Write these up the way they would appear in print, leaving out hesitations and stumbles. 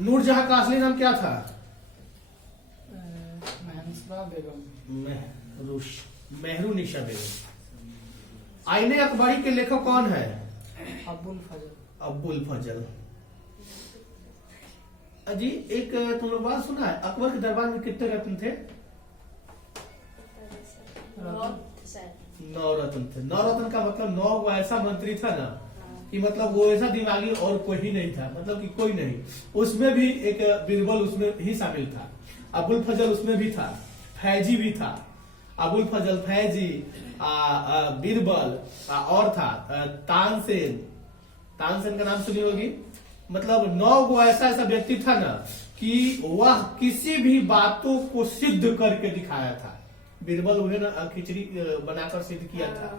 नूरजहां का असली नाम क्या था? महरुनिसा बेगम। मेहरुनिसा बेगम। आईने अकबरी के लेखक कौन है? अबुल फजल। अबुल फजल। अजी एक तुम लोग बात सुना है, अकबर के दरबार में कितने रत्न थे? 9 रत्न थे। 9 रत्न का मतलब 9 वो ऐसा मंत्री था ना कि मतलब वो ऐसा दिमागी और कोई ही नहीं था, मतलब कि कोई नहीं। उसमें भी एक बीरबल उसमें ही शामिल था, अबुल फजल उसमें भी था, फैजी भी था। अबुल फजल, फैजी, बीरबल और था तानसेन। तानसेन का नाम सुनी होगी। मतलब 9 वो ऐसा ऐसा व्यक्ति था ना कि वह किसी भी बातों को सिद्ध करके दिखाया था। बीरबल उन्हें ना खिचड़ी बनाकर सिद्ध किया था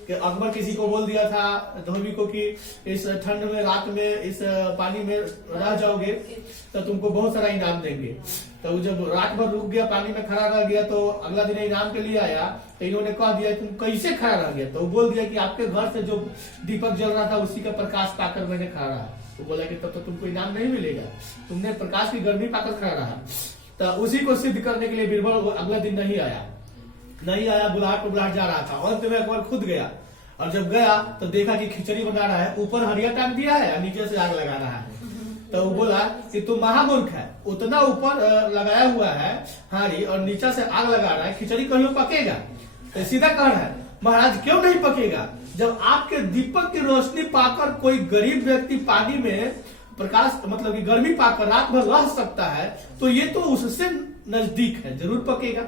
कि अकबर किसी को बोल दिया था, धोबी को, कि इस ठंड में रात में इस पानी में रह जाओगे तो तुमको बहुत सारा इनाम देंगे। तो जब रात भर रुक गया, पानी में खड़ा रह गया, तो अगला दिन इनाम के लिए आया तो इन्होंने कह दिया तुम कैसे खड़ा रह गया? तो वो बोल दिया कि आपके घर से जो दीपक जल रहा था उसी का प्रकाश पाकर मैंने खड़ा रहा। तो बोला कि तब तो तुमको इनाम नहीं मिलेगा, तुमने प्रकाश की गर्मी पाकर खड़ा रहा। तो उसी को सिद्ध करने के लिए बीरबल अगला दिन नहीं आया, बुलाहट जा रहा था। और तो मैं अकबर खुद गया, और जब गया तो देखा कि खिचड़ी बना रहा है, ऊपर हरिया टांग दिया है और नीचे से आग लगा रहा है। तो वो बोला कि तुम महामूर्ख है, उतना ऊपर लगाया हुआ है हारी और नीचे से आग लगा रहा है, खिचड़ी कहीं पकेगा? तो सीधा कह रहा है महाराज क्यों नहीं पकेगा? जब आपके दीपक की रोशनी पाकर कोई गरीब व्यक्ति पानी में प्रकाश मतलब कि गर्मी पाकर रात भर रह सकता है, तो ये तो उससे नजदीक है, जरूर पकेगा।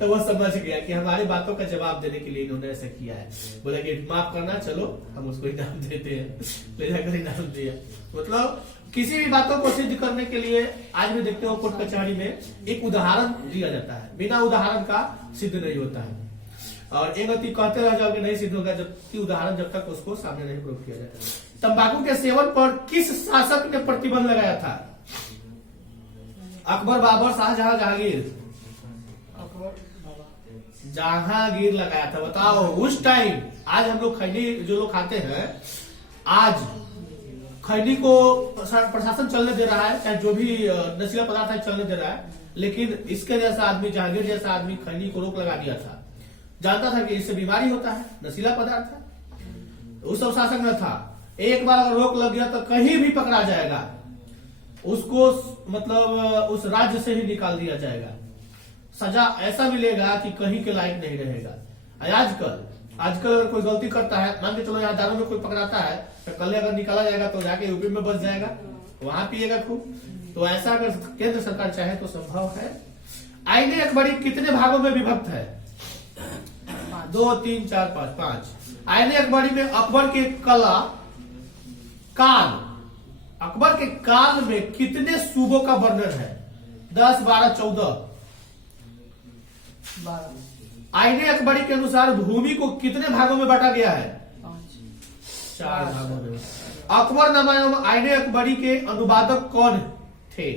तो वह समझ गया कि हमारी बातों का जवाब देने के लिए इन्होंने ऐसा किया है। बोला कि माफ करना, चलो हम उसको इनाम देते हैं। ले जाकर इनाम दिया। मतलब किसी भी बातों को सिद्ध करने के लिए आज भी देखते हो कोर्ट कचहरी में एक उदाहरण दिया जाता है, बिना उदाहरण का सिद्ध नहीं होता है। और एक गति कहते रह जाओगे नहीं सिद्ध होगा जबकि उदाहरण जब तक उसको सामने नहीं प्रूव किया जाता। तंबाकू के सेवन पर किस शासक ने प्रतिबंध लगाया था? अकबर, बाबर, शाहजहां, जहांगीर? जहांगीर लगाया था। बताओ उस टाइम, आज हम लोग खैनी जो लोग खाते हैं, आज खैनी को प्रशासन चलने दे रहा है, चाहे जो भी नशीला पदार्थ है चलने दे रहा है, लेकिन इसके जैसा आदमी, जहांगीर जैसा आदमी खैनी को रोक लगा दिया था। जानता था कि इससे बीमारी होता है, नशीला पदार्थ है। उस सब शासक में था, एक बार अगर रोक लग गया तो कहीं भी पकड़ा जाएगा, उसको मतलब उस राज्य से ही निकाल दिया जाएगा, सजा ऐसा मिलेगा कि कहीं के लायक नहीं रहेगा। आजकल अगर कोई गलती करता है, मान के चलो यहाँ दारू में कोई पकड़ाता है, तो कल अगर निकाला जाएगा तो जाके यूपी में बच जाएगा, वहां पिएगा खूब। तो ऐसा अगर केंद्र सरकार चाहे तो संभव है। आईने अकबरी कितने भागों में विभक्त है? 2, 3, 4, 5। आईने अकबरी में अकबर के अकबर के काल में कितने सूबों का वर्णन है? 10, 12, 14? 12। आईने अकबरी के अनुसार भूमि को कितने भागों में बांटा गया है? 4 भागों में। अकबरनामा एवं आईने अकबरी के अनुवादक कौन थे?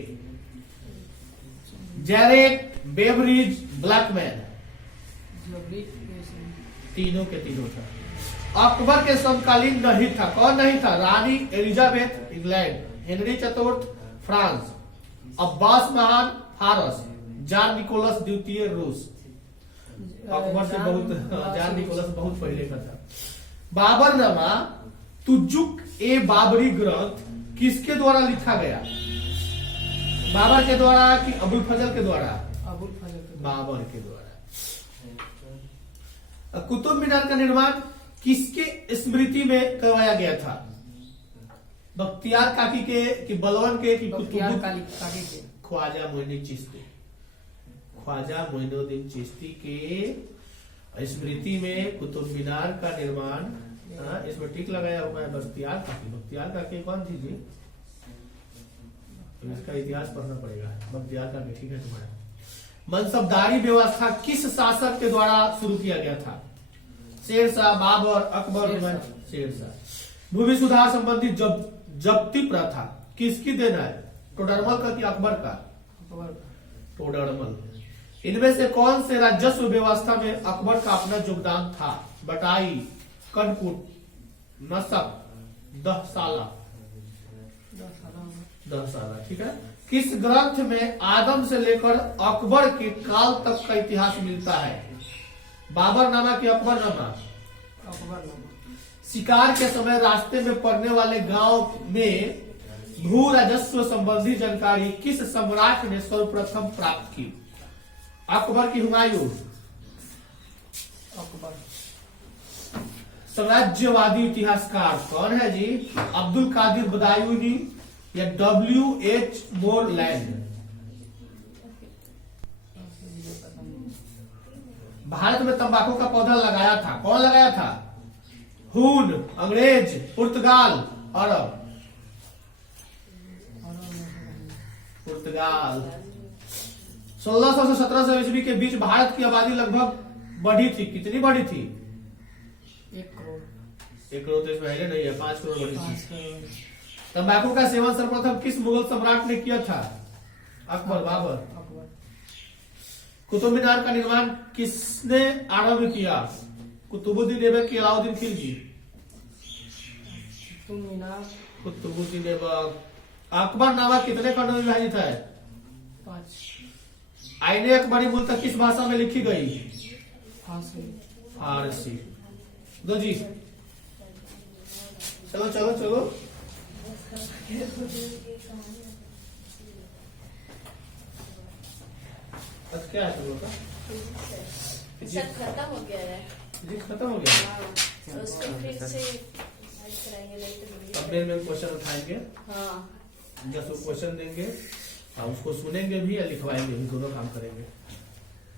Jarrett, Beveridge, Blackman? तीनों के तीनों था। अकबर के समकालीन नहीं था, कौन नहीं था? रानी एलिजाबेथ इंग्लैंड, हेनरी चतुर्थ फ्रांस, अब्बास महान फारस, जान निकोलस द्वितीय रूस। अकबर से जान निकोलस बहुत पहले का था। बाबरनामा तुजुक ए बाबरी ग्रंथ किसके द्वारा लिखा गया? बाबर के द्वारा कि अबुल फजल के द्वारा? अबुल फजल। बाबर के द्वारा। कुतुब मीनार का निर्माण किसके स्मृति में करवाया गया था? बख्तियार काकी के कि बलवन के कि काकी के? ख्वाजा मोइनुद्दीन चिश्ती के स्मृति में कुतुब मीनार का निर्माण, इसमें टिक लगाया हुआ है बख्तियार काकी कौन थी जी? तो इसका इतिहास पढ़ना पड़ेगा। बख्तियार काकी ठीक है तुम्हारा। मनसबदारी व्यवस्था किस शासक के द्वारा शुरू किया गया था? शेरशाह, बाबर, अकबर? शेरशाह। भूमि सुधार संबंधी जब्ती प्रथा किसकी देना है? टोडरमल का कि अकबर का? टोडरमल। इनमें से कौन से राजस्व व्यवस्था में अकबर का अपना योगदान था? बटाई, कनकुट, नसब, दहसाला? 10 आना, ठीक है। किस ग्रंथ में आदम से लेकर अकबर के काल तक का इतिहास मिलता है? बाबरनामा की अकबरनामा? अकबरनामा। शिकार के समय रास्ते में पड़ने वाले गांव में भू राजस्व संबंधी जानकारी किस सम्राट ने सर्वप्रथम प्राप्त की? अकबर की हुमायूं? अकबर। साम्राज्यवादी इतिहासकार कौन है जी? अब्दुल कादिर बदायूनी या W.H. मोरलैंड? भारत में तंबाकू का पौधा लगाया था, कौन लगाया था? हुन, अंग्रेज, पुर्तगाल, अरब? पुर्तगाल। 1600 से 1700 ईस्वी के बीच भारत की आबादी लगभग बढ़ी थी, कितनी बढ़ी थी? 1 करोड़। 1 करोड़ तो इसमें नहीं है, 5 करोड़ बढ़ी 5 थी। करोड़। तंबाकू का सेवन सर्वप्रथम किस मुगल सम्राट ने किया था? अकबर, बाबर? अकबर। कुतुब मीनार का निर्माण किसने आरंभ किया? कुतुबुद्दीन ऐबक की अलाउद्दीन खिलजी? कुतुब मीनार। कुतुबुद्दीन ऐबक। अकबरनामा कितने खंडों में विभाजित है? 5। आईने अकबरी मूलतः किस भाषा में लिखी गई? फांसी। फारसी। दो जी, चलो चलो चलो। अब क्या है तुम लोग का? सब खत्म हो गया है। जी खत्म हो गया। हाँ, तो उसको फिर से हल कराएंगे, नहीं तो भूल अब जाएंगे। में क्वेश्चन उठाएंगे, हाँ 10 क्वेश्चन देंगे और उसको सुनेंगे भी या लिखवाएंगे भी, दोनों काम करेंगे।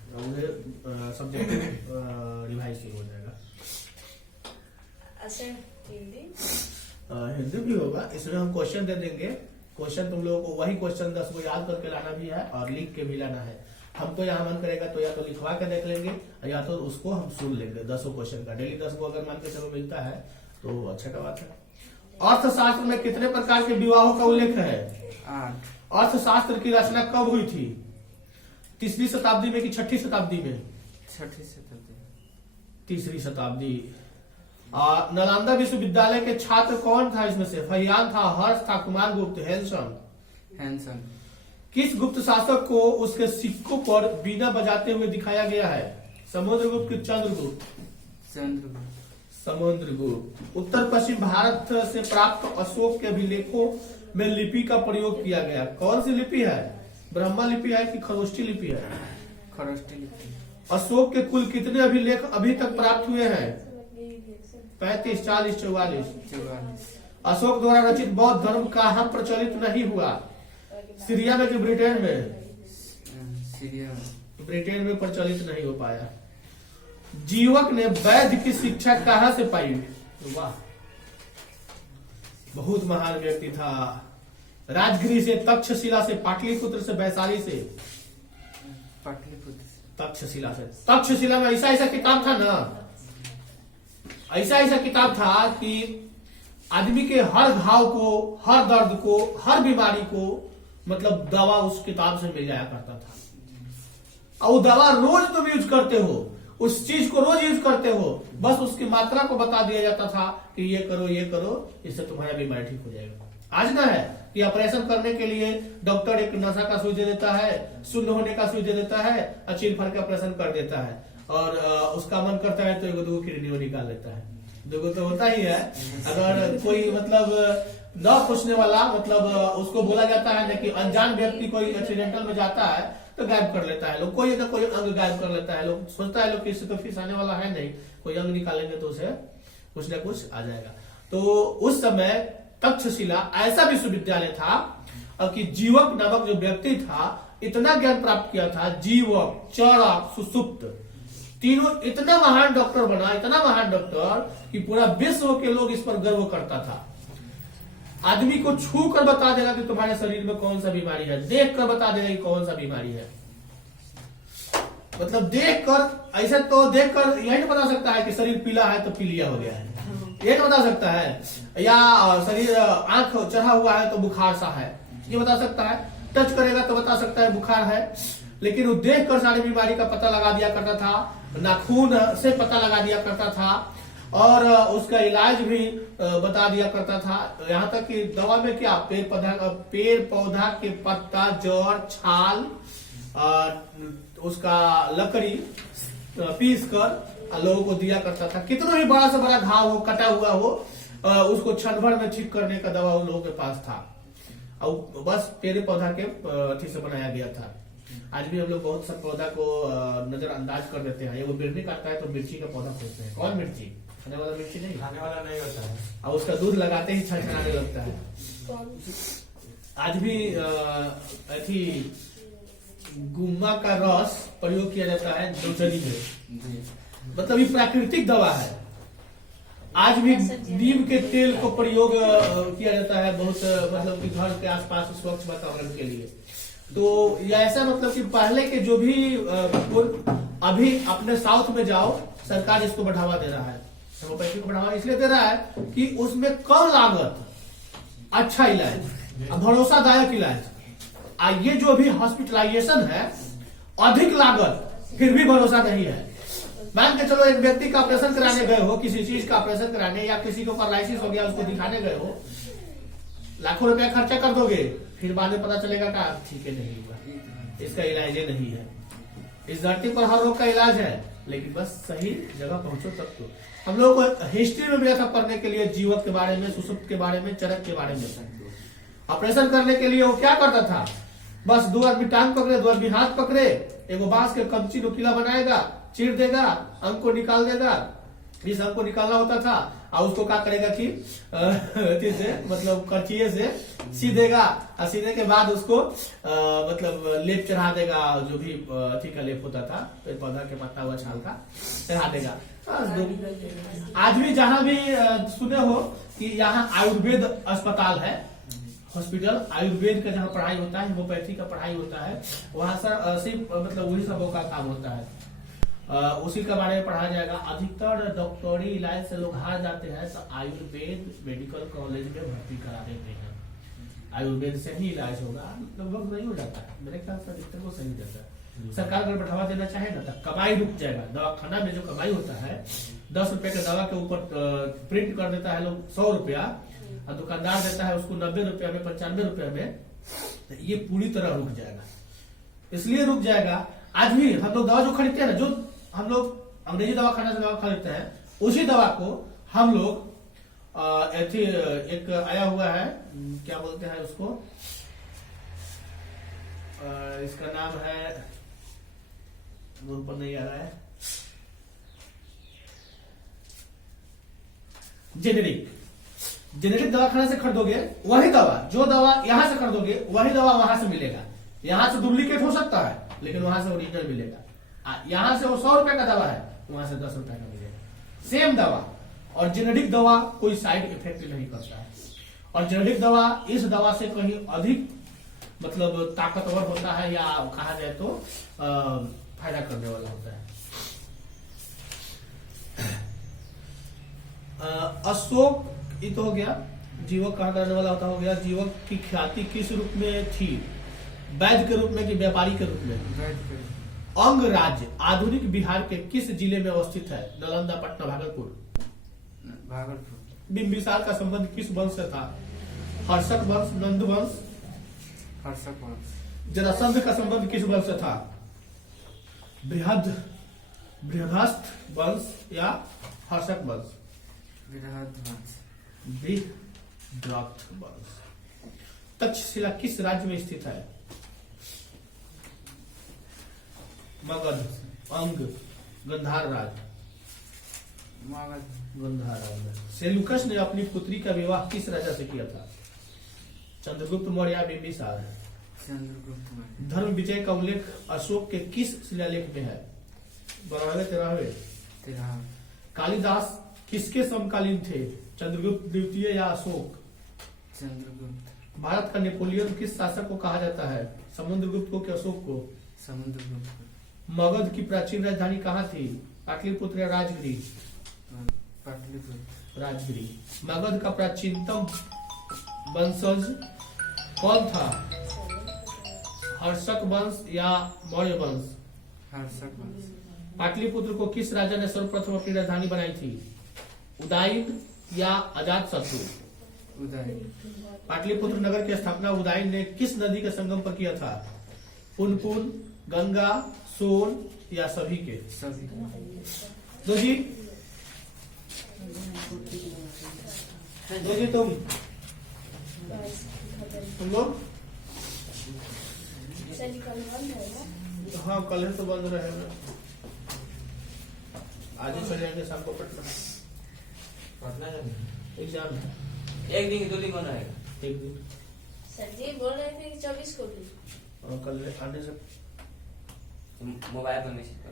और उन्हें सब्जेक्ट रिवाइज शुरू हो जाएगा। अच्छा हिंदी हिंदी भी होगा, इसमें हम क्वेश्चन दे देंगे। क्वेश्चन तुम लोगों को वही क्वेश्चन 10 को याद करके लाना भी है और लिख के भी लाना है। हम तो यहाँ मन करेगा तो या तो लिखवा के देख लेंगे या तो उसको हम सुन लेंगे। 10 क्वेश्चन का डेली 10 को अगर मान के चलो मिलता है तो अच्छा का बात है। अर्थशास्त्र में कितने प्रकार के विवाहों का उल्लेख है? 8। अर्थशास्त्र की रचना कब हुई थी? 3री शताब्दी में कि 6ठी शताब्दी में? 6ठी शताब्दी। 3री शताब्दी। नालंदा विश्वविद्यालय के छात्र कौन था इसमें से? फहियान था, हर्ष था, कुमार गुप्त, हैंसन। किस गुप्त शासक को उसके सिक्कों पर बीना बजाते हुए दिखाया गया है? समुद्रगुप्त कि चंद्रगुप्त? समुद्रगुप्त। उत्तर पश्चिम भारत से प्राप्त अशोक के अभिलेखों में लिपि का प्रयोग किया गया, कौन सी लिपि है? ब्रह्मा लिपि है कि खरोष्ठी लिपि है? खरोष्ठी लिपि। अशोक के कुल कितने अभिलेख अभी तक प्राप्त हुए हैं? 35, 40, 44? अशोक द्वारा रचित बौद्ध धर्म कहाँ प्रचलित नहीं हुआ? सीरिया में कि ब्रिटेन में? सीरिया में। ब्रिटेन में प्रचलित नहीं हो पाया। जीवक ने वैद्य की शिक्षा कहाँ से पाई? वाह, बहुत महान व्यक्ति था। राजगिरी से, तक्षशिला से, पाटलिपुत्र से, वैशाली से? पाटलिपुत्र से। तक्षशिला से। तक्षशिला में ऐसा किताब था ना, ऐसा किताब था कि आदमी के हर घाव को, हर दर्द को, हर बीमारी को मतलब दवा उस किताब से मिल जाया करता था। और वो दवा रोज तुम यूज करते हो, उस चीज को रोज यूज करते हो, बस उसकी मात्रा को बता दिया जाता था कि ये करो, इससे तुम्हारा बीमारी ठीक हो जाएगा। आज ना है कि ऑपरेशन करने के लिए डॉक्टर एक नशा का सुई दे देता है, शून्य होने का सुई दे देता है और चीर फाड़ के ऑपरेशन कर देता है। और उसका मन करता है तो 1-2 किडनी निकाल लेता है। 2 तो होता ही है। अगर कोई मतलब न पूछने वाला, मतलब उसको बोला जाता है ना कि अनजान व्यक्ति कोई एक्सीडेंटल में जाता है तो गायब कर लेता है लोग, कोई ना कोई अंग गायब कर लेता है। लोग सोचता है लोग कि इससे तो फीस आने वाला है नहीं, कोई अंग निकालेंगे तो उसे कुछ ना कुछ आ जाएगा। तो उस समय तक्षशिला ऐसा विश्वविद्यालय था कि जीवक नामक जो व्यक्ति था इतना ज्ञान प्राप्त किया था। जीवक, चरक, सुसुप्त, तीनों इतना महान डॉक्टर बना, इतना महान डॉक्टर कि पूरा विश्व के लोग इस पर गर्व करता था। आदमी को छू कर बता देगा कि तुम्हारे शरीर में कौन सा बीमारी है, देख कर बता देगा कि कौन सा बीमारी है। मतलब देख कर, ऐसा तो देख कर यही नहीं बता सकता है कि शरीर पीला है तो पीलिया हो गया है, ये नहीं बता सकता है। या शरीर आंख चढ़ा हुआ है तो बुखार सा है, ये बता सकता है। टच करेगा तो बता सकता है बुखार है। लेकिन वो देख कर सारी बीमारी का पता लगा दिया करता था, नाखून से पता लगा दिया करता था। और उसका इलाज भी बता दिया करता था। यहाँ तक कि दवा में क्या पेड़ पौधा के पत्ता, जड़, छाल, उसका लकड़ी पीस कर लोगों को दिया करता था। कितना ही बड़ा से बड़ा घाव हो, कटा हुआ हो, उसको क्षण भर में ठीक करने का दवा उन लोगों के पास था। और बस पेड़ पौधा के अथी से बनाया गया था। आज भी हम लोग बहुत सा पौधा को नजरअंदाज कर देते हैं। वो बिरनी काटता है तो मिर्ची का पौधा खोजते हैं। कौन मिर्ची? खाने वाला मिर्ची नहीं, खाने वाला नहीं होता है। और उसका दूध लगाते ही छनछनाने लगता है। कौन? आज भी अथी गुम्मा का रस प्रयोग किया जाता है नोचनी में। जी। मतलब ये प्राकृतिक दवा है। आज भी नीम के तेल को प्रयोग किया जाता है बहुत, मतलब कि घर के आसपास स्वच्छ वातावरण के लिए। तो ये ऐसा मतलब कि पहले के जो भी अभी अपने साउथ में जाओ, सरकार इसको बढ़ावा दे रहा है। होम्योपैथी को बढ़ावा इसलिए दे रहा है कि उसमें कम लागत, अच्छा इलाज, भरोसादायक इलाज। ये जो भी हॉस्पिटलाइजेशन है, अधिक लागत, फिर भी भरोसा नहीं है। मान के चलो एक व्यक्ति का ऑपरेशन कराने गए हो, किसी चीज का ऑपरेशन कराने, या किसी को पैरालिसिस हो गया उसको दिखाने गए हो, लाखों रुपया खर्चा कर दोगे, फिर बाद में पता चलेगा कि ठीक है नहीं हुआ, इसका इलाज ही नहीं है। इस धरती पर हर रोग का इलाज है, लेकिन बस सही जगह पहुंचो तब। तो हम लोग को हिस्ट्री में गया था पढ़ने के लिए, जीवक के बारे में, सुसुप्त के बारे में, चरक के बारे में। ऑपरेशन करने के लिए वो क्या करता था? बस दो आदमी टांग पकड़े, दो आदमी हाथ पकड़े, एगो बांस के कमची नुकीला बनाएगा, चीर देगा, अंग को निकाल देगा। इस अंग को निकालना होता था और उसको क्या करेगा कि से मतलब करचिए से सी देगा, और सीने के बाद उसको मतलब लेप चढ़ा देगा, जो भी अथी का लेप होता था, पेड़ पौधा के पत्ता हुआ छाल का चढ़ा देगा। आज भी जहां भी सुने हो कि यहाँ आयुर्वेद अस्पताल है, हॉस्पिटल, आयुर्वेद का जहाँ पढ़ाई होता है, होम्योपैथी का पढ़ाई होता है, वहां सिर्फ मतलब वही सबों का काम होता है, उसी के बारे में पढ़ाया जाएगा। अधिकतर डॉक्टरी इलाज से लोग हार जाते हैं तो आयुर्वेद मेडिकल कॉलेज में भर्ती करा देते हैं। आयुर्वेद से ही इलाज होगा, लगभग नहीं हो जाता है। मेरे ख्याल से अधिकतर को सही देता है। सरकार अगर बढ़ावा देना चाहे ना तो कमाई रुक जाएगा। दवाखाना में जो कमाई होता है, 10 रुपए के दवा के ऊपर प्रिंट कर देता है लोग 100 रुपया, और दुकानदार देता है उसको 90 रुपया में, 95 रुपया में, तो ये पूरी तरह रुक जाएगा। इसलिए रुक जाएगा। आज भी हम लोग दवा जो खरीदते हैं ना, जो हम लोग अंग्रेजी दवा खाना से दवा खरीदते हैं, उसी दवा को हम लोग एक आया हुआ है, क्या बोलते हैं उसको, इसका नाम है, मुंह पर नहीं आ रहा है, जेनेरिक दवाखाना से खरीदोगे वही दवा, जो दवा यहां से खरीदोगे वही दवा वहां से मिलेगा। यहां से डुप्लीकेट हो सकता है, लेकिन वहां से ओरिजिनल मिलेगा। यहां से वो 100 रुपए का दवा है, वहां से 10 रुपए का मिलेगा, सेम दवा। और जेनेरिक दवा कोई साइड इफेक्ट नहीं करता है, और जेनेरिक दवा इस दवा से कहीं अधिक मतलब ताकतवर होता है, या कहा जाए तो फायदा करने वाला होता है। अशोक ये तो हो गया, जीवक कहा करने वाला होता हो गया। जीवक की ख्याति किस रूप में थी? वैद्य के रूप में कि व्यापारी के रूप में? अंग राज्य आधुनिक बिहार के किस जिले में अवस्थित है? नालंदा, पटना, भागलपुर। बिंबिसार का संबंध किस वंश से था? हर्षक वंश, नंद वंश, हर्षक वंश। जरासंध का संबंध किस वंश से था? बृहस्थ वंश या हर्षक वंश? बृहद्रथ वंश। तक्षशिला किस राज्य में स्थित है? मगध, अंग, गंधार राज्य। गंधार राज्य। सेल्यूकस ने अपनी पुत्री का विवाह किस राजा से किया था? चंद्रगुप्त मौर्य या बिंबिसार? चंद्रगुप्त मौर्य। धर्म विजय का उल्लेख अशोक के किस शिलालेख में है? 12वें 13वें? कालिदास किसके समकालीन थे? चंद्रगुप्त द्वितीय या अशोक? चंद्रगुप्त। भारत का नेपोलियन किस शासक को कहा जाता है? समुद्रगुप्त को कि अशोक को? समुद्रगुप्त। मगध की प्राचीन राजधानी कहाँ थी? पाटलिपुत्र या राजगिरी? पाटलिपुत्र। राजगिरी। मगध का प्राचीनतम वंशज कौन था? हर्षक वंश या मौर्य वंश? हर्षक वंश। पाटलिपुत्र को किस राजा ने सर्वप्रथम अपनी राजधानी बनाई थी? उदाइन या अजात शत्रु? उदय पाटलिपुत्र नगर की स्थापना उदाइन ने किस नदी के संगम पर किया था? पुनपुन, गंगा, सोन या सभी के? सभी दो जी तुम लोग? सर कल बंद है ना? हाँ कल है तो बंद रहेगा, आज ही चले जाएंगे शाम को पटना, पटना जाना एग्जाम है एक दिन 2 दिन कौन रहेगा? एक दिन, सर जी बोल रहे थे कि 24 को भी। और कल आने से मोबाइल पर मैसेज कर